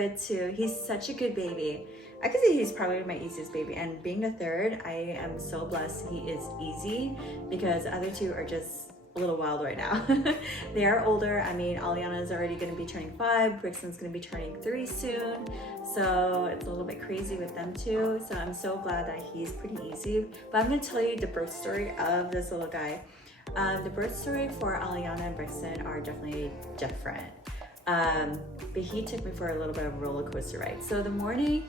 good too. He's such a good baby. I could say he's probably my easiest baby, and being the third, I am so blessed he is easy because the other two are just a little wild right now. They are older. I mean, Aliana is already going to be turning 5. Brixton's going to be turning 3 soon. So it's a little bit crazy with them too. So I'm so glad that he's pretty easy. But I'm going to tell you the birth story of this little guy. The birth story for Aliana and Brixton are definitely different. But he took me for a little bit of a roller coaster ride. So the morning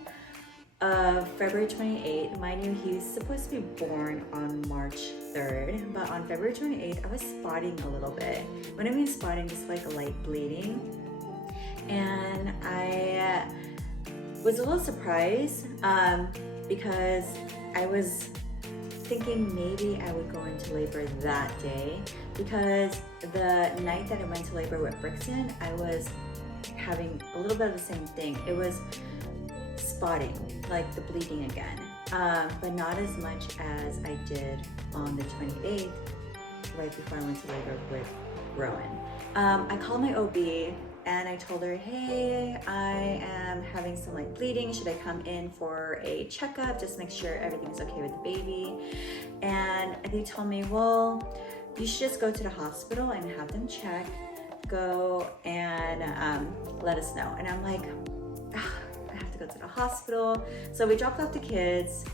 of February 28th, mind you, he's supposed to be born on March 3rd, but on February 28th, I was spotting a little bit. When I mean spotting, just like a light bleeding. And I was a little surprised because I was thinking maybe I would go into labor that day, because the night that I went to labor with Brixton, I was having a little bit of the same thing. It was spotting, like the bleeding again, but not as much as I did on the 28th, right before I went to labor with Roen. I called my OB and I told her, hey, I am having some like bleeding. Should I come in for a checkup? Just make sure everything's okay with the baby. And they told me, well, you should just go to the hospital and have them check, go and let us know. And I'm like, I have to go to the hospital. So we dropped off the kids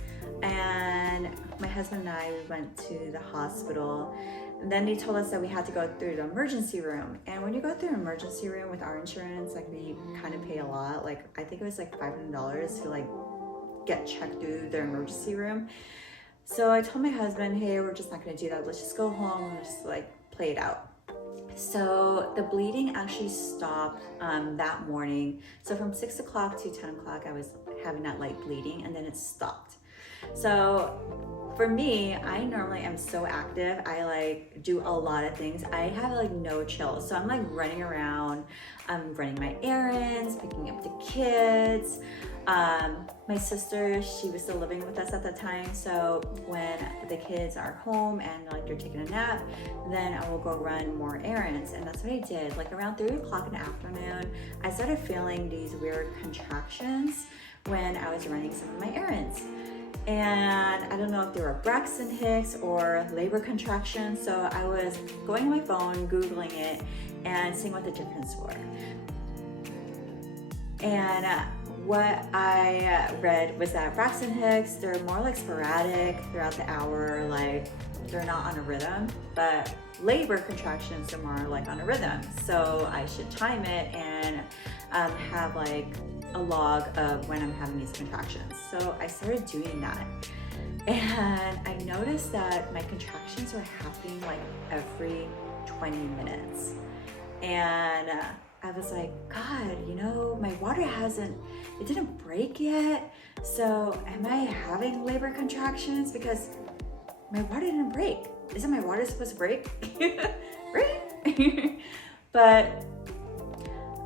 and my husband and I went to the hospital. And then they told us that we had to go through the emergency room. And when you go through an emergency room with our insurance, like we kind of pay a lot. Like I think it was like $500 to like get checked through the emergency room. So I told my husband, hey, we're just not gonna do that. Let's just go home and just like play it out. So the bleeding actually stopped that morning. So from 6 o'clock to 10 o'clock, I was having that light bleeding and then it stopped. So for me, I normally am so active. I like do a lot of things. I have like no chill. So I'm like running around. I'm running my errands, picking up the kids. My sister, she was still living with us at the time. So when the kids are home and like they're taking a nap, then I will go run more errands. And that's what I did. Like around 3 o'clock in the afternoon, I started feeling these weird contractions when I was running some of my errands. And I don't know if they were Braxton Hicks or labor contractions. So I was going on my phone, Googling it, and seeing what the difference were. And what I read was that Braxton Hicks, they're more like sporadic throughout the hour, like they're not on a rhythm, but labor contractions are more like on a rhythm. So I should time it and have like a log of when I'm having these contractions. So I started doing that. And I noticed that my contractions were happening like every 20 minutes. And I was like, God, you know, my water it didn't break yet. So am I having labor contractions? Because my water didn't break. Isn't my water supposed to break? Right? But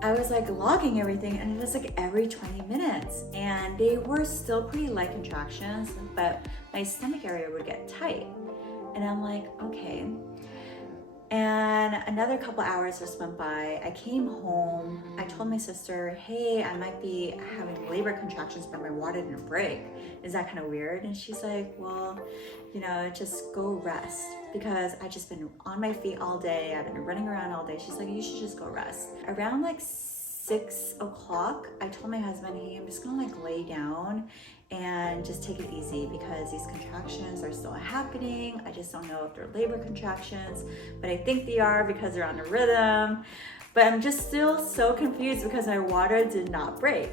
I was like logging everything and it was like every 20 minutes and they were still pretty light contractions, but my stomach area would get tight. And I'm like, okay. And another couple hours just went by. I came home. I told my sister, hey, I might be having labor contractions, but my water didn't break. Is that kind of weird? And she's like, well, you know, just go rest, because I just been on my feet all day. I've been running around all day. She's like, you should just go rest. Around like 6 o'clock, I told my husband, hey, I'm just gonna like lay down and just take it easy because these contractions are still happening. I just don't know if they're labor contractions, but I think they are because they're on a rhythm. But I'm just still so confused because my water did not break.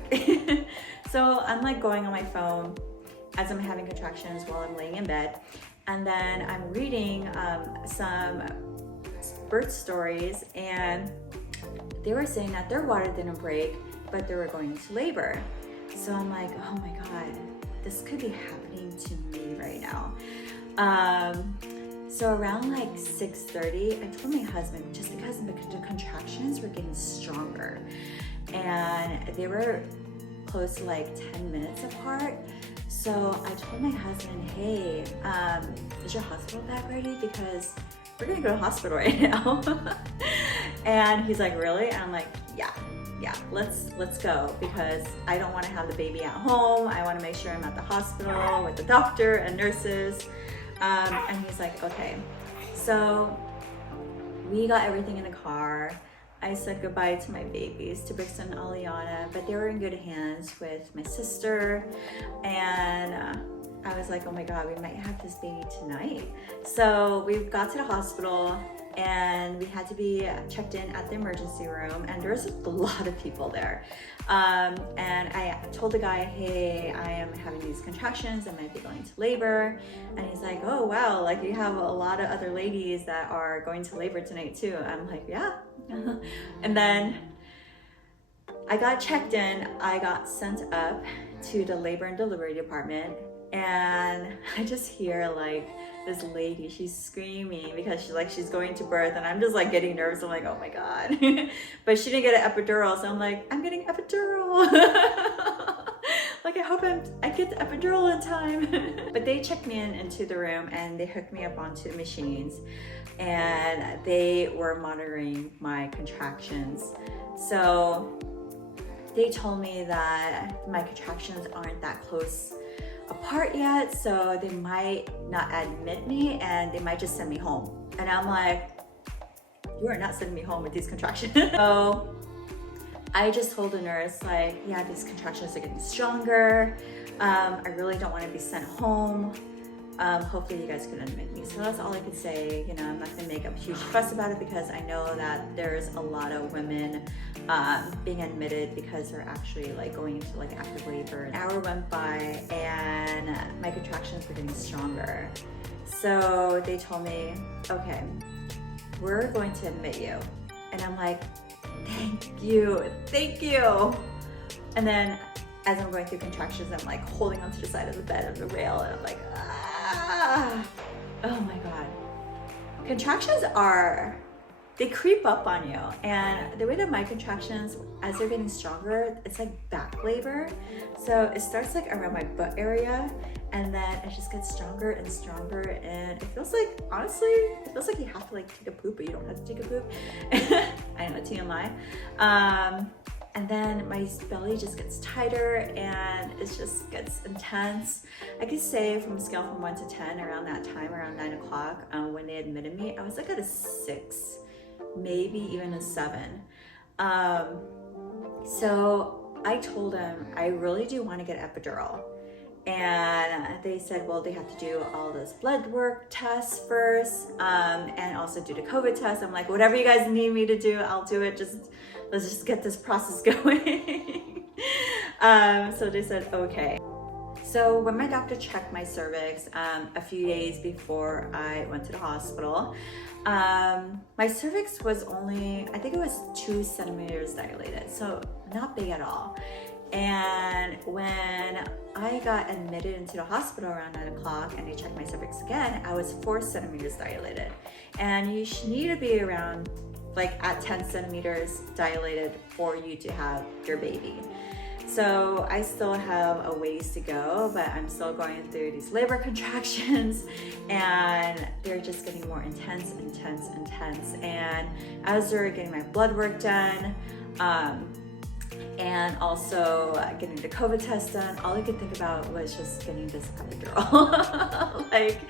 So I'm like going on my phone as I'm having contractions while I'm laying in bed. And then I'm reading some birth stories, and they were saying that their water didn't break, but they were going into labor. So I'm like, oh my God, this could be happening to me right now. So around like 6:30, I told my husband, just because the contractions were getting stronger and they were close to like 10 minutes apart. So I told my husband, hey, is your hospital bag ready? Because we're gonna go to the hospital right now. And he's like, really? And I'm like, yeah. yeah, let's go, because I don't want to have the baby at home. I want to make sure I'm at the hospital with the doctor and nurses. And he's like, okay. So we got everything in the car. I said goodbye to my babies, to Brixton and Aliana, but they were in good hands with my sister. And I was like, oh my God, we might have this baby tonight. So we got to the hospital and we had to be checked in at the emergency room, and there was a lot of people there. And I told the guy, hey, I am having these contractions, I might be going to labor. And he's like, oh wow, like you have a lot of other ladies that are going to labor tonight too. I'm like, yeah. And then I got checked in, I got sent up to the labor and delivery department, and I just hear like this lady, she's screaming because she's going to birth, and I'm just like getting nervous. I'm like, oh my God. But she didn't get an epidural, so I'm like, I'm getting epidural. Like I hope I get the epidural in time. But they checked me into the room and they hooked me up onto the machines, and they were monitoring my contractions. So they told me that my contractions aren't that close apart yet, so they might not admit me and they might just send me home. And I'm like, you are not sending me home with these contractions. So I just told the nurse, like, yeah, these contractions are getting stronger. I really don't want to be sent home. Hopefully you guys can admit me. So that's all I could say. You know, I'm not gonna make a huge fuss about it, because I know that there's a lot of women being admitted because they're actually like going into like active labor. An hour went by and my contractions were getting stronger. So they told me, okay, we're going to admit you. And I'm like, thank you. And then as I'm going through contractions, I'm like holding onto the side of the bed of the rail, and I'm like, oh my God. Contractions they creep up on you. And the way that my contractions, as they're getting stronger, it's like back labor. So it starts like around my butt area, and then it just gets stronger and stronger. And it feels like, honestly, it feels like you have to like take a poop, but you don't have to take a poop. I know, TMI. And then my belly just gets tighter and it just gets intense. I could say from a scale from 1 to 10, around that time, around 9 o'clock, when they admitted me, I was like at a 6, maybe even a 7. So I told them I really do want to get epidural. And they said, well, they have to do all those blood work tests first, and also do the COVID test. I'm like, whatever you guys need me to do, I'll do it. Let's just get this process going. So they said, okay. So when my doctor checked my cervix a few days before I went to the hospital, my cervix was only, I think it was 2 centimeters dilated, so not big at all. And when I got admitted into the hospital around 9 o'clock and they checked my cervix again, I was 4 centimeters dilated. And you need to be around like at 10 centimeters dilated for you to have your baby. So I still have a ways to go, but I'm still going through these labor contractions, and they're just getting more intense. And as they're getting my blood work done, and also getting the COVID test done, all I could think about was just getting this epidural. Like,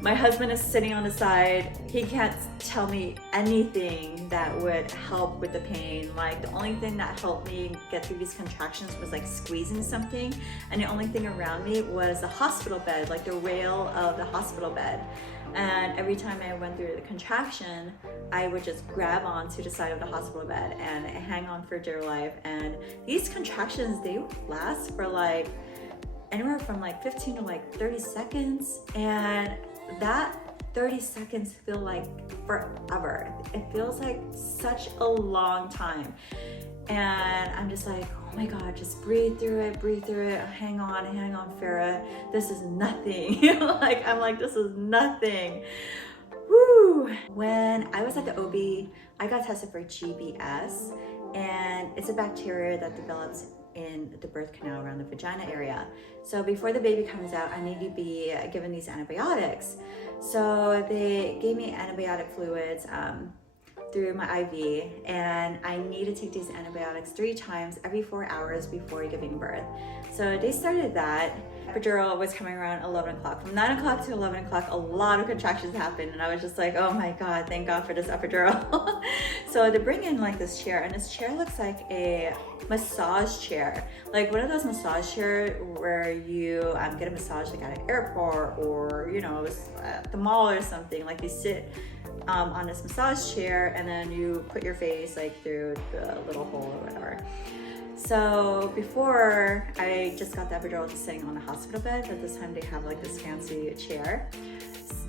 my husband is sitting on the side. He can't tell me anything that would help with the pain. Like, the only thing that helped me get through these contractions was like squeezing something. And the only thing around me was the hospital bed, like the rail of the hospital bed. And every time I went through the contraction, I would just grab onto the side of the hospital bed and hang on for dear life. And these contractions, they would last for like anywhere from like 15 to like 30 seconds. And that 30 seconds feel like forever. It feels like such a long time. And I'm just like, oh my God, just breathe through it, hang on, Farah. This is nothing. I'm like, this is nothing. Woo! When I was at the OB, I got tested for GBS, and it's a bacteria that develops in the birth canal around the vagina area. So before the baby comes out, I need to be given these antibiotics. So they gave me antibiotic fluids through my IV, and I need to take these antibiotics 3 times every 4 hours before giving birth. So they started that. Epidural was coming around 11 o'clock. From 9 o'clock to 11 o'clock, a lot of contractions happened, and I was just like, oh my God, thank God for this epidural. So they bring in like this chair, and this chair looks like a massage chair. Like one of those massage chairs where you get a massage like at an airport or, you know, at the mall or something. Like you sit on this massage chair, and then you put your face like through the little hole or whatever. So before, I just got the epidural just sitting on a hospital bed, but this time they have like this fancy chair.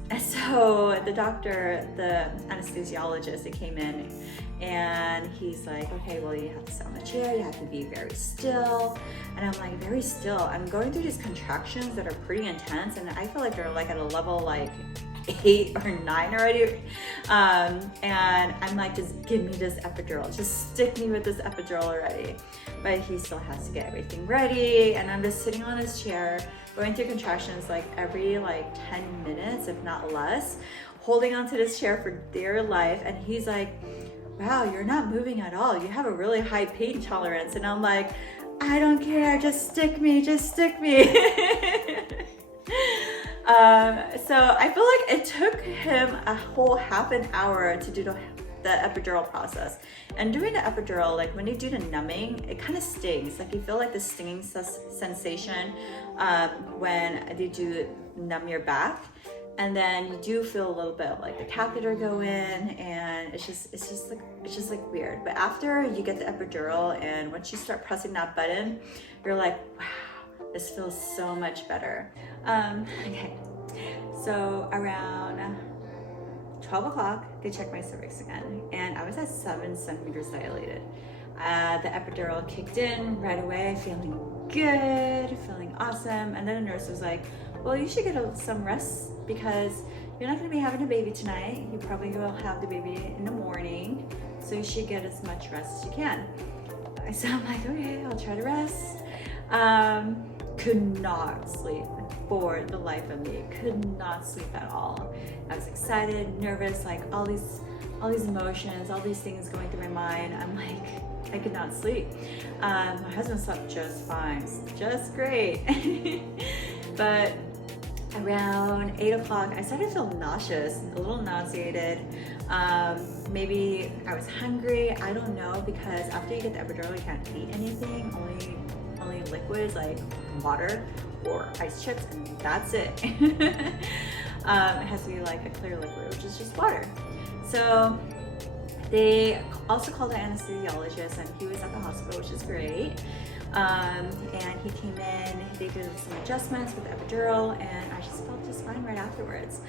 And so the doctor, the anesthesiologist, they came in and he's like, okay, well, you have to sit on the chair, you have to be very still. And I'm like, very still? I'm going through these contractions that are pretty intense, and I feel like they're like at a level like 8 or 9 already. And I'm like, just give me this epidural, just stick me with this epidural already. But he still has to get everything ready, and I'm just sitting on his chair going through contractions like every like 10 minutes, if not less, holding onto this chair for dear life. And he's like, wow, you're not moving at all, you have a really high pain tolerance. And I'm like, I don't care, just stick me, just stick me. So I feel like it took him a whole half an hour to do the epidural process. And doing the epidural, like when they do the numbing, it kind of stings. Like you feel like the stinging sensation when they do numb your back. And then you do feel a little bit of like the catheter go in, and it's just like weird. But after you get the epidural, and once you start pressing that button, you're like, wow, this feels so much better. Okay, so around 12 o'clock, they checked my cervix again, and I was at 7 centimeters dilated. The epidural kicked in right away, feeling good, feeling awesome. And then the nurse was like, well, you should get some rest because you're not gonna be having a baby tonight. You probably will have the baby in the morning, so you should get as much rest as you can. So I'm like, okay, I'll try to rest. Could not sleep for the life of me. Could not sleep at all. I was excited, nervous, like all these emotions, all these things going through my mind. I'm like, I could not sleep. My husband slept just fine, just great. But around 8 o'clock, I started to feel nauseous, a little nauseated. Maybe I was hungry, I don't know, because after you get the epidural, you can't eat anything, only liquids like water or ice chips, and that's it. It has to be like a clear liquid, which is just water. So they also called the anesthesiologist, and he was at the hospital, which is great. And he came in, they did some adjustments with the epidural, and I just felt just fine right afterwards.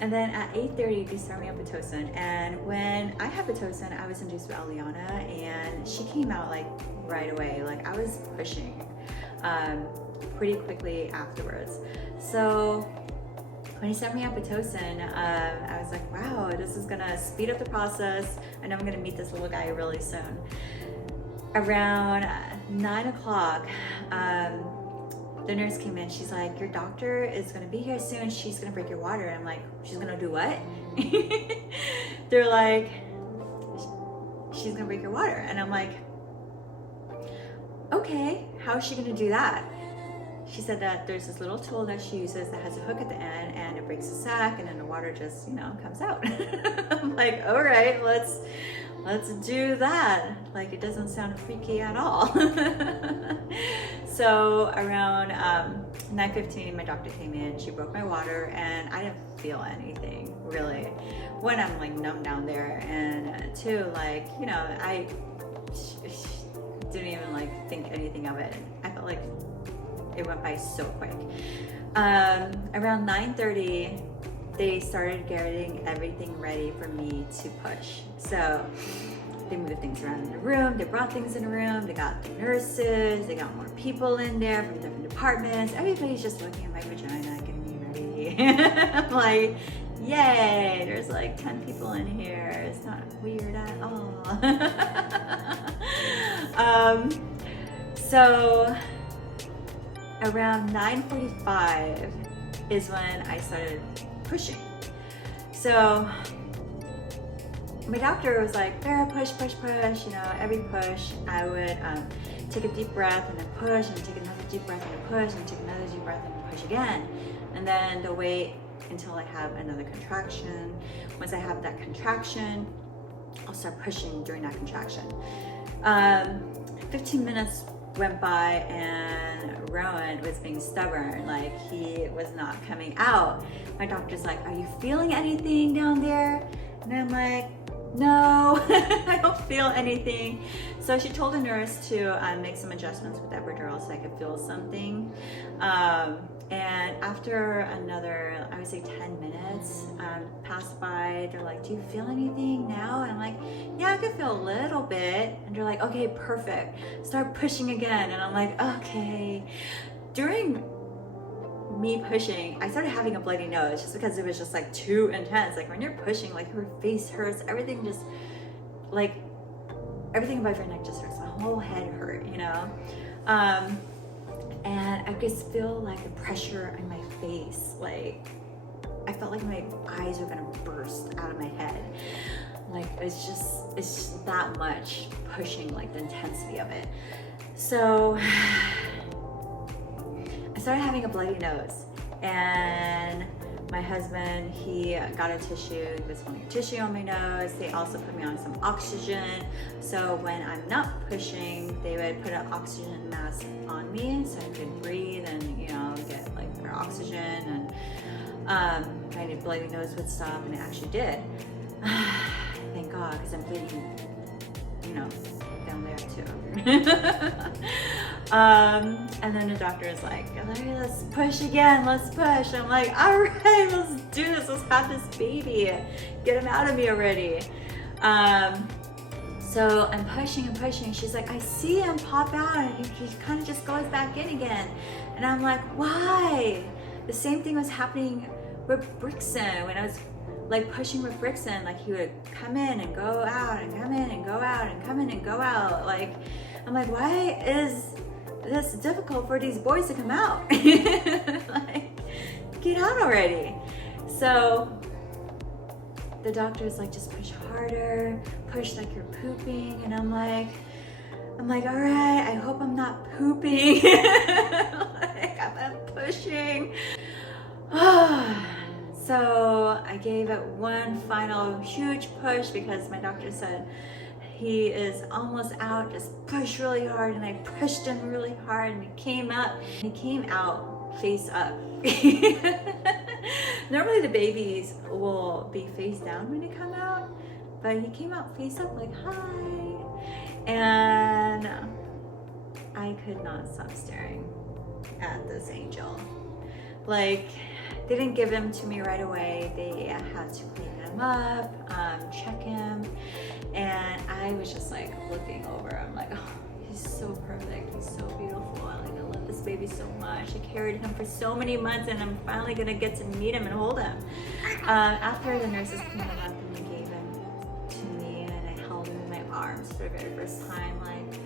And then at 8:30, they started me on Pitocin. And when I had Pitocin, I was induced with Aliana, and she came out like right away. Like I was pushing pretty quickly afterwards. So when he sent me on Pitocin, I was like, wow, this is gonna speed up the process. I know I'm gonna meet this little guy really soon. Around 9 o'clock, the nurse came in. She's like, your doctor is gonna be here soon. She's gonna break your water. And I'm like, she's gonna do what? They're like, she's gonna break your water. And I'm like, okay, how is she gonna do that? She said that there's this little tool that she uses that has a hook at the end, and it breaks the sac, and then the water just, comes out. I'm like, all right, let's do that. Like, it doesn't sound freaky at all. So around 9:15, my doctor came in, she broke my water, and I didn't feel anything really. One, I'm like numb down there, and two, like, I didn't even like think anything of it. I felt like it went by so quick. Around 9:30, they started getting everything ready for me to push. So they moved things around in the room, they brought things in the room, they got the nurses, they got more people in there from different departments. Everybody's just looking at my vagina, getting me ready. I'm like, yay, there's like 10 people in here. It's not weird at all. So around 9:45 is when I started pushing. So my doctor was like, Vera, push, push, push. You know, every push, I would take a deep breath and then push, and take another deep breath and then push, and take another deep breath and then push again. And then they'll wait until I have another contraction. Once I have that contraction, I'll start pushing during that contraction. 15 minutes went by and Rowan was being stubborn, like he was not coming out. My doctor's like, are you feeling anything down there? And I'm like, no, I don't feel anything. So she told the nurse to make some adjustments with epidural so I could feel something. And after another, I would say 10 minutes passed by, they're like, do you feel anything now? And I'm like, yeah, I can feel a little bit. And they're like, okay, perfect. Start pushing again. And I'm like, okay. During me pushing, I started having a bloody nose just because it was just like too intense. Like when you're pushing, like your face hurts, everything just like, everything above your neck just hurts. My whole head hurt, you know? And I could feel like the pressure on my face. Like I felt like my eyes were gonna burst out of my head. Like it's just that much pushing, like the intensity of it. So I started having a bloody nose, and my husband, he got a tissue, he was putting a tissue on my nose. They also put me on some oxygen. So when I'm not pushing, they would put an oxygen mask on me so I could breathe and, you know, get like more oxygen, and my bloody nose would stop, and it actually did. Thank God, because I'm bleeding, you know, down there too. And then the doctor is like, let's push again, let's push. I'm like, all right, let's do this. Let's have this baby. Get him out of me already. So I'm pushing and pushing. She's like, I see him pop out, and he kind of just goes back in again. And I'm like, why? The same thing was happening with Brixton when I was like pushing with Brixton. Like he would come in and go out, and come in and go out, and come in and go out. Like, I'm like, why is this difficult for these boys to come out? Like, get out already. So the doctor's like, just push harder, push like you're pooping. And I'm like, all right, I hope I'm not pooping. Like, I'm pushing. So I gave it one final huge push because my doctor said, he is almost out, just push really hard. And I pushed him really hard, and he came out face up. Normally the babies will be face down when they come out, but he came out face up, like, hi. And I could not stop staring at this angel. Like, they didn't give him to me right away. They had to clean him up, check him. And I was just like looking over. I'm like, oh, he's so perfect. He's so beautiful. I love this baby so much. I carried him for so many months, and I'm finally gonna get to meet him and hold him. After the nurses cleaned him up and they gave him to me, and I held him in my arms for the very first time, like,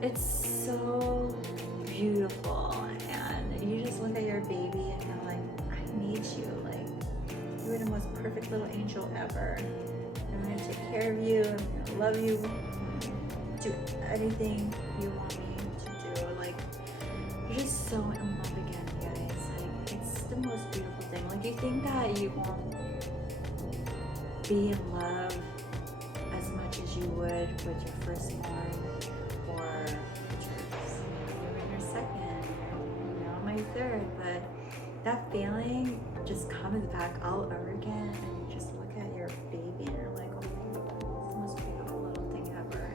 it's so beautiful. And you just look at your baby and you're like, I need you. Like, you were the most perfect little angel ever. I'm gonna take care of you, I'm gonna love you, do anything you want me to do. Like, you're just so in love again, you guys. Like, it's the most beautiful thing. Like, you think that you won't be in love as much as you would with your firstborn, or your second, or my third, but that feeling just comes back all over again, and you just look at your baby and you're like, oh, it's the most beautiful little thing ever.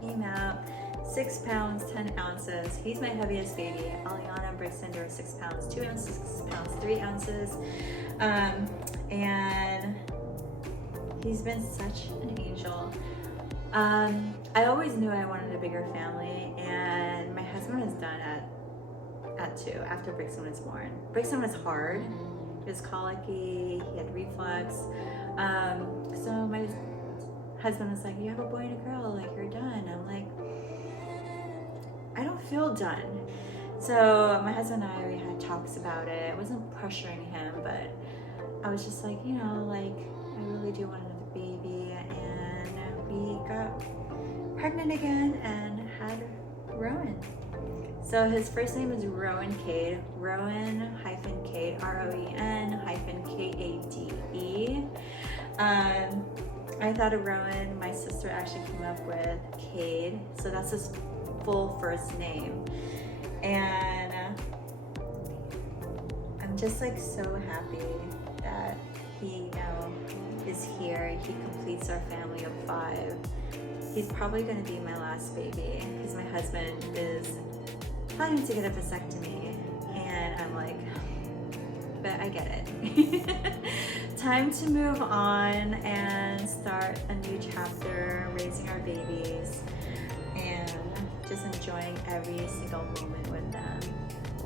Came out 6 pounds 10 ounces. He's my heaviest baby. Aliana and Brixton, they were 6 pounds 2 ounces, 6 pounds 3 ounces, and he's been such an angel. I always knew I wanted a bigger family, and my husband was done at 2 after Brixton was born. Brixton was hard. He was colicky, he had reflux. So my husband was like, you have a boy and a girl, like, you're done. I'm like, I don't feel done. So my husband and I, we had talks about it. I wasn't pressuring him, but I was just like, you know, like, I really do want another baby, and we got pregnant again and had Roen. So his first name is Roen-Kade, Roen-Kade, Roen-Kade. I thought of Roen, my sister actually came up with Kade, so that's his full first name. And I'm just like so happy that he now is here. He completes our family of 5. He's probably going to be my last baby because my husband is planning to get a vasectomy, and I'm like, but I get it. Time to move on and start a new chapter, raising our babies and just enjoying every single moment with them.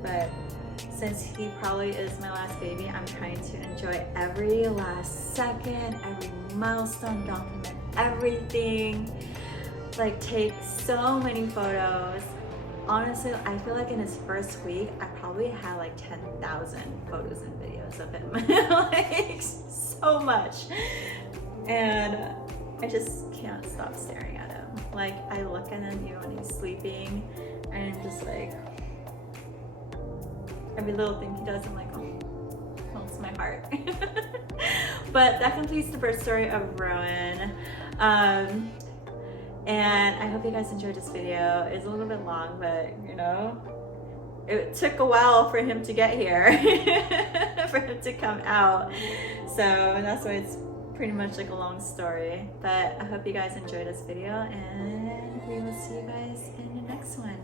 But since he probably is my last baby, I'm trying to enjoy every last second, every milestone, document everything, like take so many photos. Honestly, I feel like in his first week, I probably had like 10,000 photos and videos of him. Like so much. And I just can't stop staring at him. Like I look at him even when he's sleeping and I'm just like, every little thing he does, I'm like, oh, melts my heart. But that completes the birth story of Roen. And I hope you guys enjoyed this video. It's a little bit long, but you know, it took a while for him to get here, for him to come out. So that's why it's pretty much like a long story. But I hope you guys enjoyed this video, and we will see you guys in the next one.